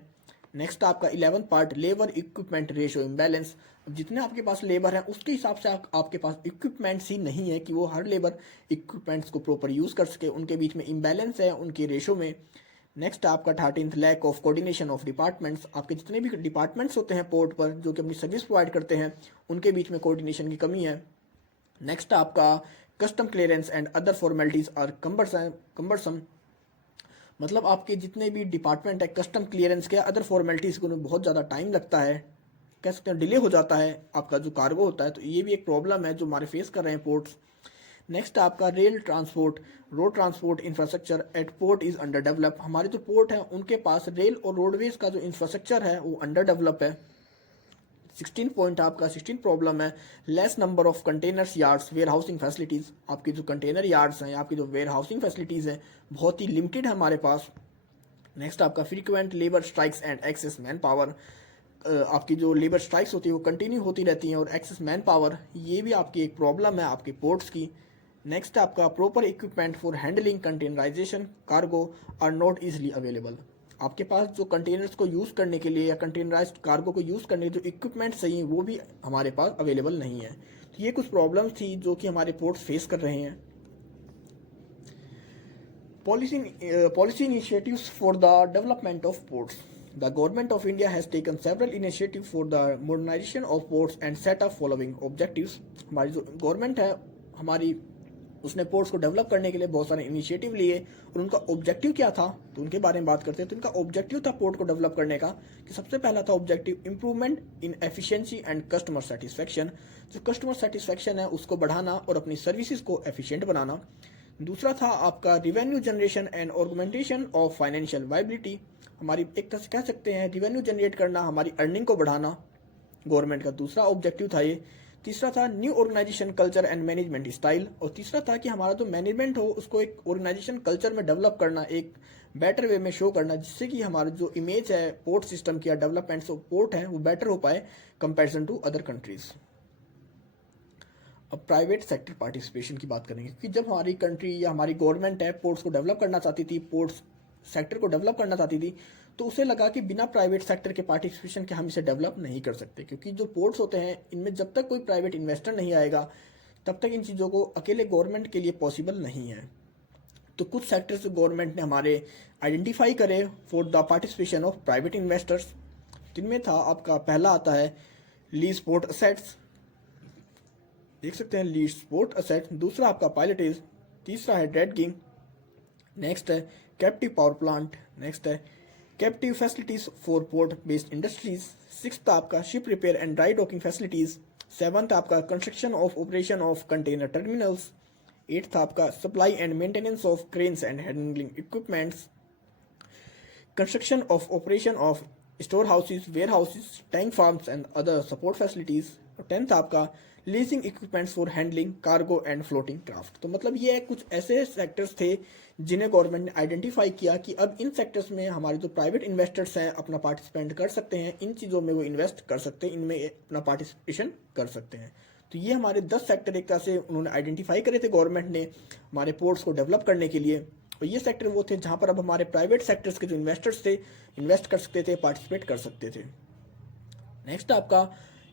नेक्स्ट आपका 11th part labour equipment ratio imbalance. अब जितने आपके पास लेबर है उसके हिसाब से आपके पास इक्विपमेंट्स ही नहीं है कि वो हर लेबर इक्विपमेंट्स को प्रॉपर यूज़ कर सके, उनके बीच में इम्बैलेंस है उनके रेशो में। नेक्स्ट आपका 13th lack of coordination of departments. आपके जितने भी डिपार्टमेंट्स होते हैं पोर्ट पर जो कि अपनी सर्विस प्रोवाइड करते हैं, उनके बीच में कोऑर्डिनेशन की कमी है। नेक्स्ट आपका custom clearance and other formalities are cumbersome, मतलब आपके जितने भी डिपार्टमेंट है, कस्टम क्लियरेंस के अदर फॉर्मेलिटीज़ को बहुत ज़्यादा टाइम लगता है, कह सकते हैं डिले हो जाता है आपका जो कार्गो होता है, तो ये भी एक प्रॉब्लम है जो हमारे फेस कर रहे हैं पोर्ट्स। नेक्स्ट आपका rail transport road transport infrastructure at port is under develop. हमारे जो पोर्ट हैं उनके पास रेल और रोडवेज का जो इंफ्रास्ट्रक्चर है वो अंडर डेवलप है। 16 पॉइंट आपका 16 प्रॉब्लम है less number of containers yards warehousing facilities. आपकी जो कंटेनर यार्ड्स हैं, आपकी जो वेयर हाउसिंग फैसिलिटीज़ हैं बहुत ही लिमिटेड है हमारे पास। नेक्स्ट आपका frequent labour strikes and excess manpower. आपकी जो लेबर स्ट्राइक्स होती है वो कंटिन्यू होती रहती हैं, और एक्सेस मैन पावर ये भी आपकी एक प्रॉब्लम है आपके पोर्ट्स की। नेक्स्ट आपका proper equipment for handling containerisation cargo are not easily available. आपके पास जो कंटेनर्स को यूज़ करने के लिए या कंटेनराइज्ड कार्गो को यूज़ करने के जो इक्विपमेंट चाहिए वो भी हमारे पास अवेलेबल नहीं है। तो ये कुछ प्रॉब्लम्स थी जो कि हमारे पोर्ट्स फेस कर रहे हैं। Policy initiatives for the development of ports. The government of India has taken several initiatives for the modernization of ports and set up following objectives. हमारी जो गवर्नमेंट है हमारी, उसने पोर्ट्स को डेवलप करने के लिए बहुत सारे इनिशिएटिव लिए और उनका ऑब्जेक्टिव क्या था तो उनके बारे में बात करते हैं। तो उनका ऑब्जेक्टिव था पोर्ट को डेवलप करने का कि सबसे पहला था objective improvement in efficiency and customer satisfaction. जो कस्टमर सेटिस्फेक्शन है उसको बढ़ाना और अपनी सर्विसेज को एफिशिएंट बनाना। दूसरा था आपका revenue generation and augmentation of financial viability. हमारी एक तरह से कह सकते हैं रिवेन्यू जनरेट करना, हमारी अर्निंग को बढ़ाना गवर्नमेंट का दूसरा ऑब्जेक्टिव था ये। तीसरा था new organisation culture and management style, और तीसरा था कि हमारा जो मैनेजमेंट हो उसको एक ऑर्गेनाइजेशन कल्चर में डेवलप करना, एक बेटर वे में शो करना, जिससे कि हमारा जो इमेज है पोर्ट सिस्टम की या डेवलपमेंट ऑफ पोर्ट है वो बेटर हो पाए कंपैरिजन टू अदर कंट्रीज। अब प्राइवेट सेक्टर पार्टिसिपेशन की बात करेंगे, क्योंकि जब हमारी कंट्री या हमारी गवर्नमेंट है पोर्ट्स को डेवलप करना चाहती थी, पोर्ट्स सेक्टर को डेवलप करना चाहती थी, तो उसे लगा कि बिना प्राइवेट सेक्टर के पार्टिसिपेशन के हम इसे डेवलप नहीं कर सकते, क्योंकि जो पोर्ट्स होते हैं इनमें जब तक कोई प्राइवेट इन्वेस्टर नहीं आएगा तब तक इन चीज़ों को अकेले गवर्नमेंट के लिए पॉसिबल नहीं है। तो कुछ सेक्टर्स गवर्नमेंट ने हमारे आइडेंटिफाई करे for the participation of private investors. जिनमें था आपका पहला आता है लीज पोर्ट असेट्स, देख सकते हैं लीज पोर्ट असेट। दूसरा आपका पायलटेज, तीसरा है ड्रैगिंग, नेक्स्ट है कैप्टिव पावर प्लांट, नेक्स्ट है captive facilities for port based industries, sixth आपका ship repair and dry docking facilities, seventh आपका construction of operation of container terminals, eighth आपका supply and maintenance of cranes and handling equipments, construction of operation of storehouses, warehouses, tank farms and other support facilities, और tenth आपका leasing equipments for handling cargo and floating craft. तो मतलब ये कुछ ऐसे sectors थे जिन्हें government ने आइडेंटिफाई किया कि अब इन सेक्टर्स में हमारे जो प्राइवेट इन्वेस्टर्स हैं अपना पार्टिसिपेंट कर सकते हैं, इन चीज़ों में वो इन्वेस्ट कर सकते हैं, इनमें अपना पार्टिसिपेशन कर सकते हैं। तो ये हमारे 10 सेक्टर एक तरह से उन्होंने आइडेंटिफाई करे थे गवर्नमेंट ने हमारे पोर्ट्स को डेवलप करने के लिए, और ये सेक्टर वो थे जहाँ पर अब हमारे प्राइवेट सेक्टर्स के जो इन्वेस्टर्स थे इन्वेस्ट कर सकते थे, पार्टिसिपेट कर सकते थे। नेक्स्ट आपका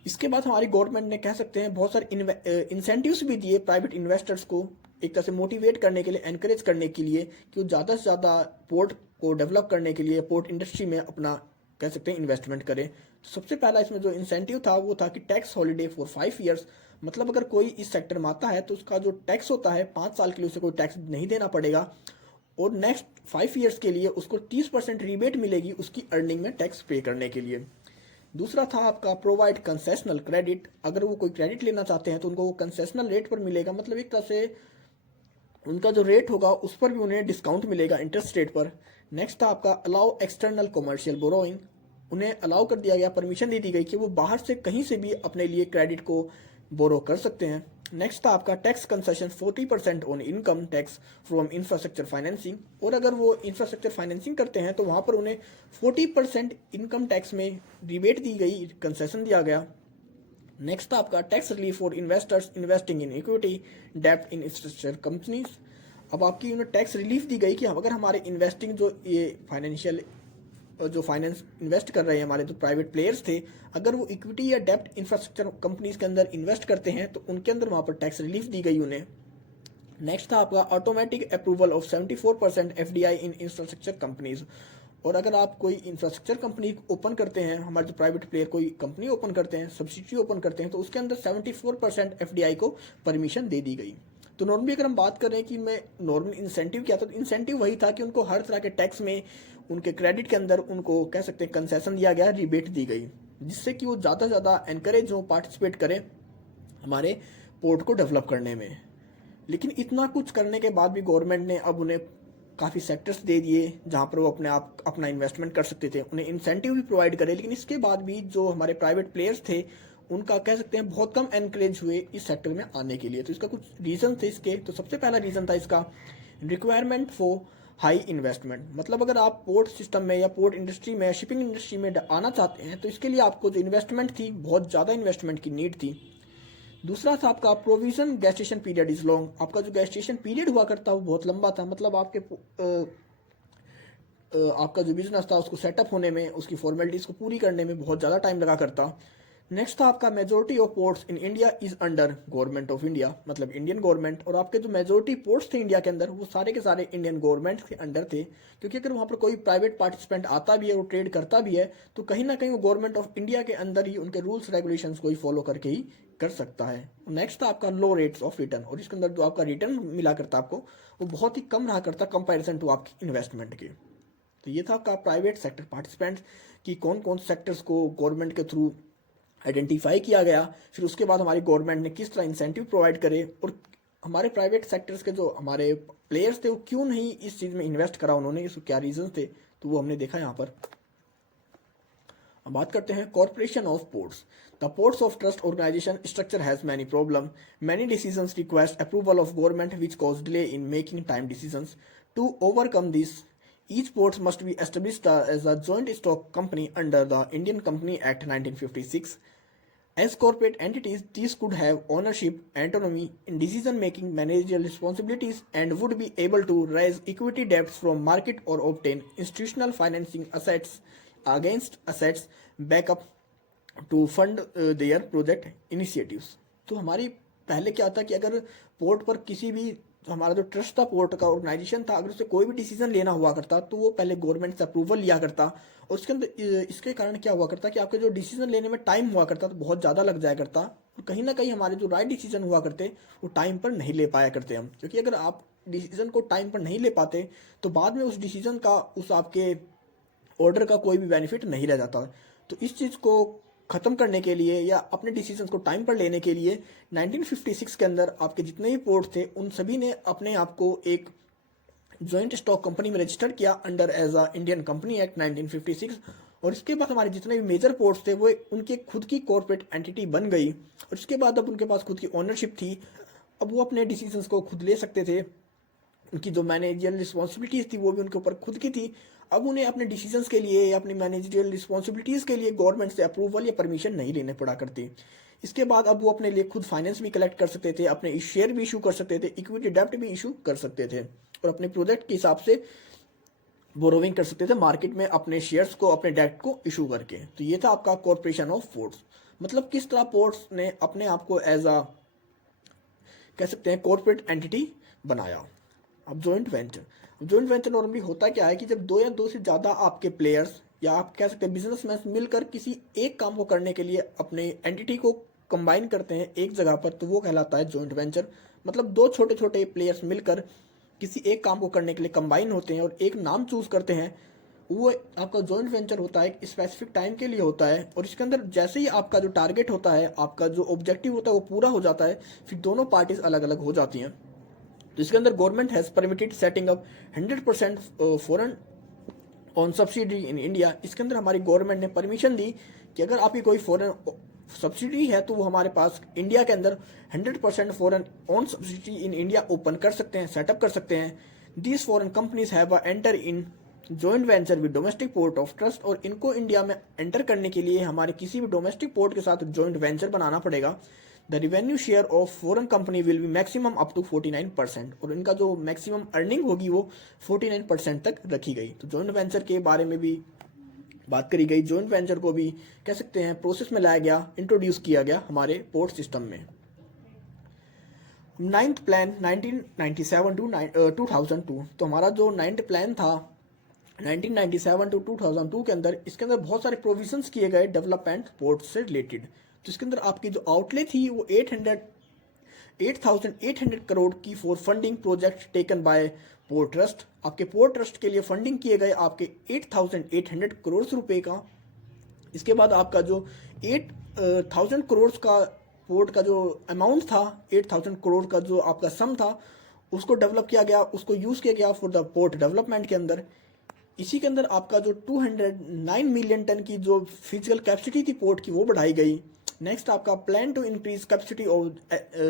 इसके बाद हमारी गवर्नमेंट ने कह सकते हैं बहुत सारे इंसेंटिव्स भी दिए प्राइवेट इन्वेस्टर्स को, एक तरह से मोटिवेट करने के लिए, एनकरेज करने के लिए कि वो ज़्यादा से ज़्यादा पोर्ट को डेवलप करने के लिए पोर्ट इंडस्ट्री में अपना कह सकते हैं इन्वेस्टमेंट करें। तो सबसे पहला इसमें जो इंसेंटिव था वो था कि टैक्स हॉलीडे फॉर 5 ईयर्स। मतलब अगर कोई इस सेक्टर में आता है तो उसका जो टैक्स होता है 5 साल के लिए उसे कोई टैक्स नहीं देना पड़ेगा, और नेक्स्ट 5 ईयर्स के लिए उसको 30% रिबेट मिलेगी उसकी अर्निंग में टैक्स पे करने के लिए। दूसरा था आपका प्रोवाइड कंसेशनल क्रेडिट, अगर वो कोई क्रेडिट लेना चाहते हैं तो उनको वो कंसेशनल रेट पर मिलेगा, मतलब एक तरह से उनका जो रेट होगा उस पर भी उन्हें डिस्काउंट मिलेगा इंटरेस्ट रेट पर। नेक्स्ट था आपका अलाउ एक्सटर्नल कमर्शियल बोरोइंग, उन्हें अलाउ कर दिया गया, परमिशन दे दी गई कि वो बाहर से कहीं से भी अपने लिए क्रेडिट को बोरो कर सकते हैं। नेक्स्ट था आपका tax concession 40% on income tax from infrastructure financing, और अगर वो इंफ्रास्ट्रक्चर फाइनेंसिंग करते हैं तो वहाँ पर उन्हें 40% इनकम टैक्स में रिबेट दी गई, कंसेशन दिया गया। नेक्स्ट था आपका tax relief for investors investing in equity डेब्ट इन इंफ्रास्ट्रक्चर कंपनीज। अब आपकी उन्हें टैक्स रिलीफ दी गई कि अगर हमारे इन्वेस्टिंग जो ये फाइनेंशियल जो फाइनेंस इन्वेस्ट कर रहे हैं हमारे जो प्राइवेट प्लेयर्स थे, अगर वो इक्विटी या डेब्ट इंफ्रास्ट्रक्चर कंपनीज के अंदर इन्वेस्ट करते हैं तो उनके अंदर वहाँ पर टैक्स रिलीफ दी गई उन्हें। नेक्स्ट था आपका automatic approval of 74% FDI in infrastructure companies, और अगर आप कोई इंफ्रास्ट्रक्चर कंपनी ओपन करते हैं, हमारे जो प्राइवेट प्लेयर कोई कंपनी ओपन करते हैं, सब्सिडी ओपन करते हैं, तो उसके अंदर 74% FDI को परमिशन दे दी गई। तो नॉर्मली अगर हम बात करें कि मैं नॉर्मल इंसेंटिव क्या था, तो इंसेंटिव वही था कि उनको हर तरह के टैक्स में उनके क्रेडिट के अंदर उनको कह सकते हैं कंसेशन दिया गया, रिबेट दी गई, जिससे कि वो ज़्यादा से ज़्यादा एनकरेज हो, पार्टिसिपेट करें हमारे पोर्ट को डेवलप करने में। लेकिन इतना कुछ करने के बाद भी गवर्नमेंट ने अब उन्हें काफ़ी सेक्टर्स दे दिए जहाँ पर वो अपने आप अपना इन्वेस्टमेंट कर सकते थे, उन्हें इंसेंटिव भी प्रोवाइड करे, लेकिन इसके बाद भी जो हमारे प्राइवेट प्लेयर्स थे उनका कह सकते हैं बहुत कम एनकरेज हुए इस सेक्टर में आने के लिए। तो इसका कुछ रीज़न थे इसके। तो सबसे पहला रीज़न था इसका रिक्वायरमेंट फॉर हाई इन्वेस्टमेंट, मतलब अगर आप पोर्ट सिस्टम में या पोर्ट इंडस्ट्री में, शिपिंग इंडस्ट्री में आना चाहते हैं तो इसके लिए आपको जो इन्वेस्टमेंट थी बहुत ज़्यादा इन्वेस्टमेंट की नीड थी। दूसरा था आपका provision gestation period is long, आपका जो गेस्टेशन पीरियड हुआ करता वो बहुत लंबा था, मतलब आपके आपका जो बिजनेस था उसको सेटअप होने में, उसकी फॉर्मेलिटीज़ को पूरी करने में बहुत ज़्यादा टाइम लगा करता। नेक्स्ट था आपका majority of ports in India is under government of India, मतलब इंडियन गवर्नमेंट। और आपके जो मेजोरिटी पोर्ट्स थे इंडिया के अंदर वो सारे के सारे इंडियन गवर्नमेंट के अंडर थे, क्योंकि अगर वहाँ पर कोई प्राइवेट पार्टिसिपेंट आता भी है, वो ट्रेड करता भी है, तो कहीं ना कहीं वो गवर्नमेंट ऑफ इंडिया के अंदर ही उनके रूल्स रेगुलेशंस को ही फॉलो करके ही कर सकता है। नेक्स्ट था आपका लो रेट्स ऑफ रिटर्न, और इसके अंदर जो आपका रिटर्न मिला करता आपको वो बहुत ही कम रहा करता कंपेरिजन टू आपकी इन्वेस्टमेंट के। तो ये था आपका प्राइवेट सेक्टर पार्टिसिपेंट्स कि कौन कौन सेक्टर्स को गवर्नमेंट के थ्रू आइडेंटिफाई किया गया, फिर उसके बाद हमारी गवर्नमेंट ने किस तरह इंसेंटिव प्रोवाइड करे, और हमारे प्राइवेट सेक्टर्स के जो हमारे प्लेयर्स थे वो क्यों नहीं इस चीज़ में इन्वेस्ट करा उन्होंने, इसको क्या रीजंस थे, तो वो हमने देखा यहाँ पर। अब बात करते हैं corporation of ports. The ports of trust organisation structure has many problem, many decisions request approval of government which cause delay in making time decisions. To overcome this each port must be established as a joint stock company under the Indian Company Act 1956. As corporate entities, these could have ownership, autonomy in decision-making, managerial responsibilities, and would be able to raise equity debts from market or obtain institutional financing assets against assets backup to fund their project initiatives. तो हमारी पहले क्या था कि अगर port पर किसी भी हमारा जो ट्रस्ट था पोर्ट का ऑर्गेनाइजेशन था, अगर उसे कोई भी डिसीजन लेना हुआ करता तो वो पहले गवर्नमेंट से अप्रूवल लिया करता, और उसके अंदर इसके कारण क्या हुआ करता कि आपके जो डिसीजन लेने में टाइम हुआ करता तो बहुत ज़्यादा लग जाया करता, और कहीं ना कहीं हमारे जो राइट डिसीजन हुआ करते वो टाइम पर नहीं ले पाया करते हम। क्योंकि अगर आप डिसीजन को टाइम पर नहीं ले पाते तो बाद में उस डिसीजन का, उस आपके ऑर्डर का कोई भी बेनिफिट नहीं रह जाता। तो इस चीज़ को ख़त्म करने के लिए या अपने डिसीजंस को टाइम पर लेने के लिए 1956 के अंदर आपके जितने भी पोर्ट थे उन सभी ने अपने आप को एक जॉइंट स्टॉक कंपनी में रजिस्टर किया under as a Indian company act 1956। और इसके बाद हमारे जितने भी मेजर पोर्ट्स थे वो उनके खुद की कॉर्पोरेट एंटिटी बन गई, और इसके बाद अब उनके पास खुद की ओनरशिप थी। अब वो अपने डिसीजंस को खुद ले सकते थे, उनकी जो मैनेजरियल रिस्पॉन्सिबिलिटीज़ थी वो भी उनके ऊपर खुद की थी। अब उन्हें अपने डिसीजंस के लिए या अपनी मैनेजरियल रिस्पॉन्सिबिलिटीज़ के लिए गवर्नमेंट से अप्रूवल या परमिशन नहीं लेने पड़ा करती। इसके बाद अब वो अपने लिए खुद फाइनेंस भी कलेक्ट कर सकते थे, अपने शेयर भी इशू कर सकते थे, इक्विटी डेब्ट भी इशू कर सकते थे, और अपने प्रोजेक्ट के हिसाब से बोरोविंग कर सकते थे मार्केट में अपने शेयर्स को, अपने डेब्ट को इशू करके। तो ये था आपका कॉर्पोरेशन ऑफ पोर्ट्स, मतलब किस तरह पोर्ट्स ने अपने आप को एज अ कह सकते हैं कॉर्पोरेट एंटिटी बनाया। अब जॉइंट वेंचर नॉर्मली होता क्या है कि जब दो या दो से ज़्यादा आपके प्लेयर्स या आप कह सकते हैं बिजनेसमैन मिलकर किसी एक काम को करने के लिए अपने एंटिटी को कंबाइन करते हैं एक जगह पर, तो वो कहलाता है जॉइंट वेंचर। मतलब दो छोटे छोटे प्लेयर्स मिलकर किसी एक काम को करने के लिए कंबाइन होते हैं और एक नाम चूज करते हैं, वो आपका जॉइंट वेंचर होता है, एक स्पेसिफिक टाइम के लिए होता है। और इसके अंदर जैसे ही आपका जो टारगेट होता है, आपका जो ऑब्जेक्टिव होता है वो पूरा हो जाता है, फिर दोनों पार्टीज अलग अलग हो जाती हैं। तो इसके अंदर government has permitted setting up 100% foreign on subsidy in India. इसके अंदर हमारी गवर्नमेंट ने परमिशन दी कि अगर आपकी कोई फॉरेन सब्सिडी है तो वो हमारे पास इंडिया के अंदर 100% foreign on subsidy in India open कर सकते हैं, सेटअप कर सकते हैं। These foreign companies have enter in joint venture with domestic port of trust, और इनको इंडिया में एंटर करने के लिए हमारे किसी भी डोमेस्टिक पोर्ट के साथ जॉइंट वेंचर बनाना पड़ेगा। The revenue share of foreign company will be maximum up to 49%, और इनका जो मैक्सिमम अर्निंग होगी वो 49% तक रखी गई। तो जॉइंट वेंचर के बारे में भी बात करी गई। जॉइंट वेंचर को भी कह सकते हैं प्रोसेस में लाया गया, इंट्रोड्यूस किया गया हमारे पोर्ट सिस्टम में। Ninth plan 1997 to 2002। तो हमारा जो नाइन्थ प्लान था 1997 टू 2002 के अंदर, इसके अंदर बहुत सारे प्रोविजंस किए गए डेवलपमेंट पोर्ट से रिलेटेड। तो इसके अंदर आपकी जो आउटले थी वो 8,800 करोड़ की for funding project taken by port trust. आपके पोर्ट ट्रस्ट के लिए फंडिंग किए गए आपके 8,800 करोड़ रुपए का। इसके बाद आपका जो 8,000 करोड़ का पोर्ट का जो अमाउंट था, 8,000 करोड़ का जो आपका सम था, उसको डेवलप किया गया, उसको यूज़ किया गया फॉर द पोर्ट डेवलपमेंट के अंदर। इसी के अंदर आपका जो 209 मिलियन टन की जो फिजिकल कैपेसिटी थी पोर्ट की वो बढ़ाई गई। नेक्स्ट आपका plan to increase capacity of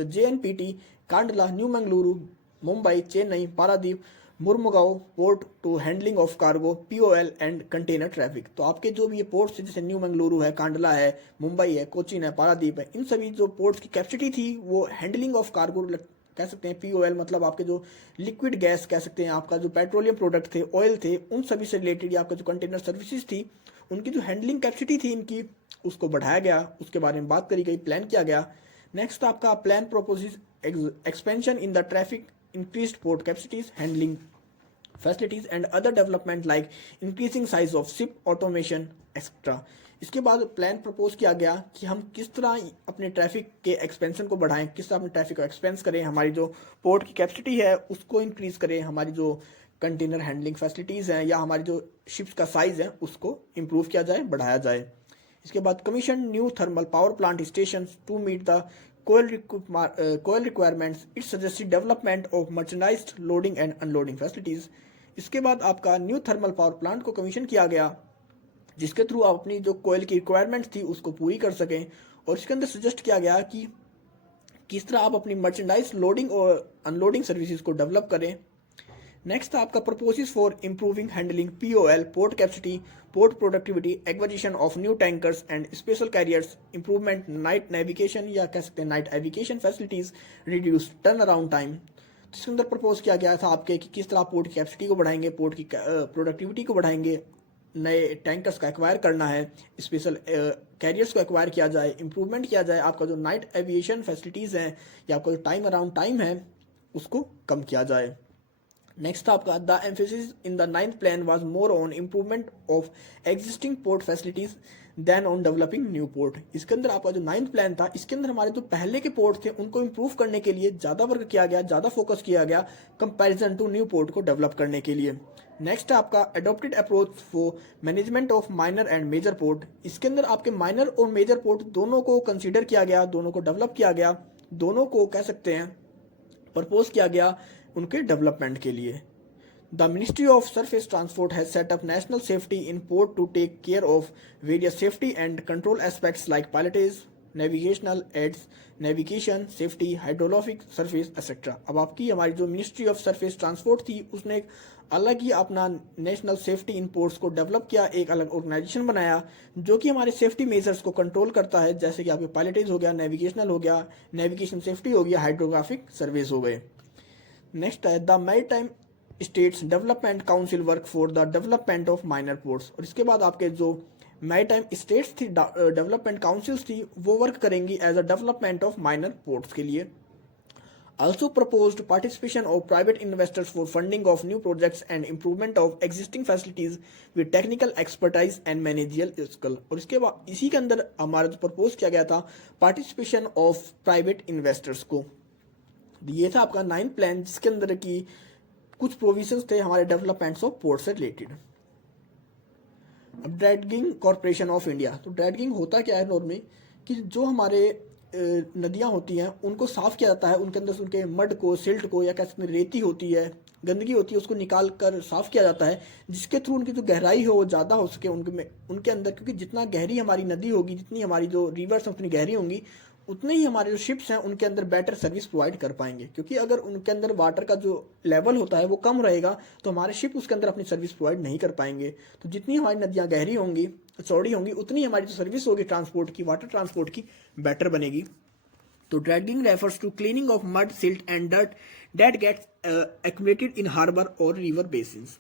JNPT Kandla, new Mangaluru, Mumbai, Chennai, Paradip, Mormugao port to handling of cargo, POL and container traffic. तो आपके जो भी ये पोर्ट्स है जैसे न्यू मंगलुरु है, कांडला है, मुंबई है, कोचीन है, पारादीप है, इन सभी जो पोर्ट्स की कैपेसिटी थी वो हैंडलिंग ऑफ कार्गो कह सकते हैं POL मतलब आपके जो लिक्विड गैस कह सकते हैं, आपका जो पेट्रोलियम प्रोडक्ट थे, ऑयल थे, उन सभी से रिलेटेड आपका जो कंटेनर सर्विसेज थी, उनकी जो हैंडलिंग कैपेसिटी थी इनकी, उसको बढ़ाया गया, उसके बारे में बात करी गई, प्लान किया गया। नेक्स्ट आपका plan purposes expansion in the traffic, increased port capacities, handling facilities and other development like increasing size of ship, automation etcetera. इसके बाद प्लान प्रपोज किया गया कि हम किस तरह अपने ट्रैफिक के एक्सपेंशन को बढ़ाएं, किस तरह अपने ट्रैफिक को एक्सपेंस करें, हमारी जो पोर्ट की कैपेसिटी है उसको इंक्रीज करें, हमारी जो कंटेनर हैंडलिंग फैसिलिटीज़ हैं या हमारी जो शिप्स का साइज़ है उसको इम्प्रूव किया जाए, बढ़ाया जाए। इसके बाद commission new thermal power plant station to meet the coal requirements, it suggested development of merchandised loading and unloading facilities. इसके बाद आपका न्यू थर्मल पावर प्लांट को कमीशन किया गया जिसके थ्रू आप अपनी जो कोयल की रिक्वायरमेंट थी उसको पूरी कर सकें, और इसके अंदर सजेस्ट किया गया कि किस तरह आप अपनी मर्चेंडाइज लोडिंग और अनलोडिंग सर्विसेज को डेवलप करें। नेक्स्ट आपका proposes for improving handling POL, port capacity, port productivity, acquisition of new tankers and special carriers, improvement night navigation या कह सकते हैं night navigation facilities, reduce turn around time. इसके अंदर प्रपोज किया गया था आपके कि किस तरह पोर्ट की कैपेसिटी को बढ़ाएंगे, पोर्ट की प्रोडक्टिविटी को बढ़ाएंगे, नए टैंकर्स का एक्वायर करना है, स्पेशल कैरियर्स को एक्वायर किया जाए, इंप्रूवमेंट किया जाए, आपका जो नाइट एविएशन फैसिलिटीज़ हैं या आपका जो टाइम अराउंड टाइम है उसको कम किया जाए। नेक्स्ट आपका the emphasis in the 9th plan was more on improvement of existing port facilities then on developing new port. इसके अंदर आपका जो 9th प्लान था इसके अंदर हमारे जो पहले के पोर्ट थे उनको इम्प्रूव करने के लिए ज़्यादा वर्क किया गया, ज़्यादा फोकस किया गया कंपैरिजन टू न्यू पोर्ट को डेवलप करने के लिए। नेक्स्ट आपका adopted approach for management of minor and major port. इसके अंदर आपके माइनर और मेजर पोर्ट दोनों को कंसीडर किया गया, दोनों को डेवलप किया गया, दोनों को कह सकते हैं प्रपोज किया गया उनके डेवलपमेंट के लिए। The ministry of surface transport has set up national safety in port to take care of various safety and control aspects like pilotage, navigational aids, navigation, safety, hydrologic surface etcetera. अब आपकी हमारी जो ministry of surface transport थी उसने एक अलग ही अपना national safety इन ports को डेवलप किया, एक अलग ऑर्गेनाइजेशन बनाया जो कि हमारे सेफ्टी मेजर्स को कंट्रोल करता है, जैसे कि आपके पायलटेज हो गया, नेविगेशनल हो गया, नेविगेशन सेफ्टी हो गया, हाइड्रोग्राफिक सर्वेज हो गए। नेक्स्ट है the maritime states development council work for the development of minor ports. और इसके बाद आपके जो मैरीटाइम स्टेट्स थी, डेवलपमेंट काउंसिल्स थी, वो वर्क करेंगी as a development of minor ports के लिए। Also proposed participation of private investors for funding of new projects and improvement of existing facilities with technical expertise and managerial skill। और इसके बाद इसी के अंदर हमारा जो प्रपोज किया गया था पार्टिसिपेशन ऑफ प्राइवेट इन्वेस्टर्स को। ये था आपका 9th प्लान जिसके अंदर की कुछ प्रोविजंस थे हमारे डेवलपमेंट्स ऑफ पोर्ट से रिलेटेड। अब ड्रैगिंग कॉरपोरेशन ऑफ इंडिया। तो ड्रैगिंग होता क्या है नॉर्मली कि जो हमारे नदियाँ होती हैं उनको साफ़ किया जाता है, उनके अंदर से उनके मड को, सिल्ट को या कैसे रेती होती है, गंदगी होती है, उसको निकाल कर साफ़ किया जाता है जिसके थ्रू उनकी जो गहराई हो वो ज़्यादा हो सके उनके अंदर, क्योंकि जितना गहरी हमारी नदी होगी, जितनी हमारी जो रिवर्स हैं उतनी गहरी होंगी, उतने ही हमारे जो शिप्स हैं उनके अंदर बेटर सर्विस प्रोवाइड कर पाएंगे। क्योंकि अगर उनके अंदर वाटर का जो लेवल होता है वो कम रहेगा तो हमारे शिप उसके अंदर अपनी सर्विस प्रोवाइड नहीं कर पाएंगे। तो जितनी हमारी नदियाँ गहरी होंगी, चौड़ी होंगी, उतनी हमारी जो सर्विस होगी ट्रांसपोर्ट की, वाटर ट्रांसपोर्ट की, बेटर बनेगी। तो dredging refers to cleaning of mud, silt and dirt that gets accumulated in harbor or river basins.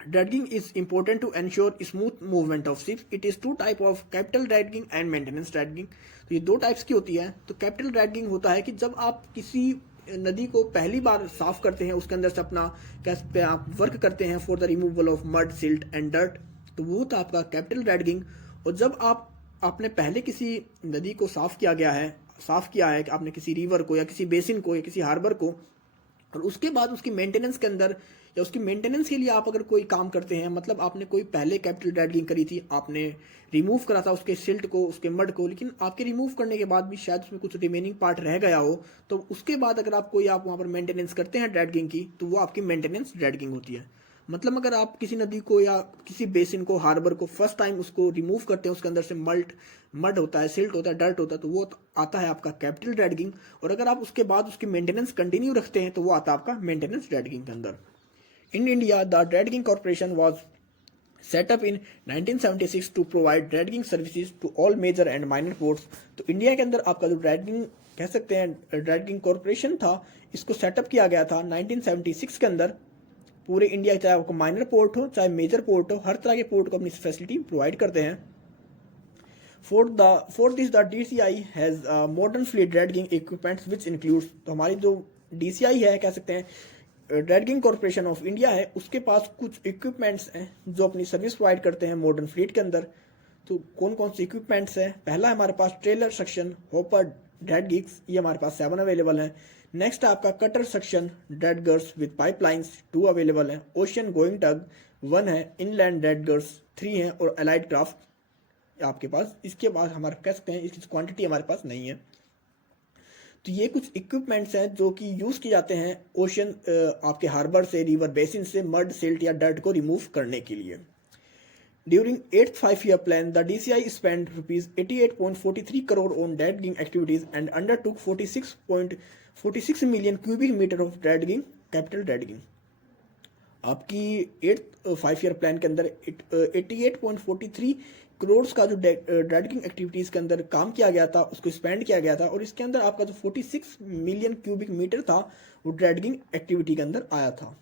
Dredging is important to ensure smooth movement of ships. It is two type of capital dredging and maintenance dredging. तो ये दो types की होती है। तो capital dragging होता है कि जब आप किसी नदी को पहली बार साफ करते हैं, उसके अंदर से अपना कैसे आप वर्क करते हैं for the removal of mud, silt and dirt, तो वो था आपका कैपिटल ड्रैगिंग। और जब आपने पहले किसी नदी को साफ किया है कि आपने किसी रिवर को या किसी बेसिन को या किसी हार्बर को, और उसके बाद उसकी मेंटेनेंस के अंदर या उसकी मेंटेनेंस के लिए आप अगर कोई काम करते हैं, मतलब आपने कोई पहले कैपिटल ड्रैगिंग करी थी, आपने रिमूव करा था उसके सिल्ट को, उसके मड को, लेकिन आपके रिमूव करने के बाद भी शायद उसमें कुछ रिमेनिंग पार्ट रह गया हो, तो उसके बाद अगर आप वहाँ पर मेंटेनेंस करते हैं ड्रैगिंग की, तो वो आपकी मेंटेनेंस ड्रैगिंग होती है। मतलब अगर आप किसी नदी को या किसी बेसिन को, हार्बर को फर्स्ट टाइम उसको रिमूव करते हैं, उसके अंदर से मड होता है, सिल्ट होता है, डर्ट होता है, तो वो आता है आपका कैपिटल ड्रैगिंग। और अगर आप उसके बाद उसकी मेंटेनेंस कंटिन्यू रखते हैं तो वो आता है आपका मेंटेनेंस ड्रैगिंग के अंदर। In India the dredging corporation was set up in 1976 to provide dredging services to all major and minor ports. तो इंडिया के अंदर आपका जो ड्रैगिंग कह सकते हैं ड्रैगिंग कॉरपोरेशन था, इसको सेटअप किया गया था 1976 के अंदर। पूरे इंडिया, चाहे आपको माइनर पोर्ट हो चाहे मेजर पोर्ट हो, हर तरह के पोर्ट को अपनी फैसिलिटी प्रोवाइड करते हैं। For this the DCI has modern fleet dredging equipments which includes, तो हमारी जो DCI है, कह सकते हैं ड्रैगिंग कॉरपोरेशन ऑफ इंडिया है, उसके पास कुछ इक्विपमेंट्स हैं जो अपनी सर्विस प्रोवाइड करते हैं मॉडर्न फ्लीट के अंदर। तो कौन कौन से इक्विपमेंट्स हैं? पहला हमारे पास trailer section hopper dredgers, ये हमारे पास 7 अवेलेबल हैं। नेक्स्ट आपका cutter section dredgers with pipelines 2 available हैं। ओशियन गोइंग टग 1 है, इनलैंड ड्रैग गर्स 3 हैं और अलाइड क्राफ्ट आपके पास। इसके बाद हमारे कह सकते हैं इसकी क्वांटिटी हमारे पास नहीं है। तो ये कुछ इक्विपमेंट्स हैं जो कि यूज़ किए जाते हैं ओशन आपके हार्बर से, रिवर बेसिन से मड, सिल्ट या डर्ट को रिमूव करने के लिए। During 8th 5-year plan, the DCI spent rupees 88.43 crore on dredging activities and undertook 46.46 million cubic meter of dredging, capital dredging। आपकी 8th 5-year plan के अंदर 88.43 करोड़ का जो ड्रैगिंग एक्टिविटीज़ के अंदर काम किया गया था, उसको स्पेंड किया गया था, और इसके अंदर आपका जो 46 मिलियन क्यूबिक मीटर था वो ड्रैगिंग एक्टिविटी के अंदर आया था।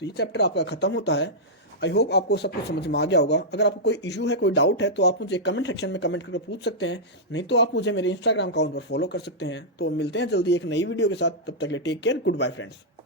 तो ये चैप्टर आपका खत्म होता है। आई होप आपको सब कुछ समझ में आ गया होगा। अगर आपको कोई इशू है, कोई डाउट है, तो आप मुझे कमेंट सेक्शन में कमेंट करके पूछ सकते हैं, नहीं तो आप मुझे मेरे इंस्टाग्राम अकाउंट पर फॉलो कर सकते हैं। तो मिलते हैं जल्दी एक नई वीडियो के साथ, तब तक के लिए take care, goodbye friends.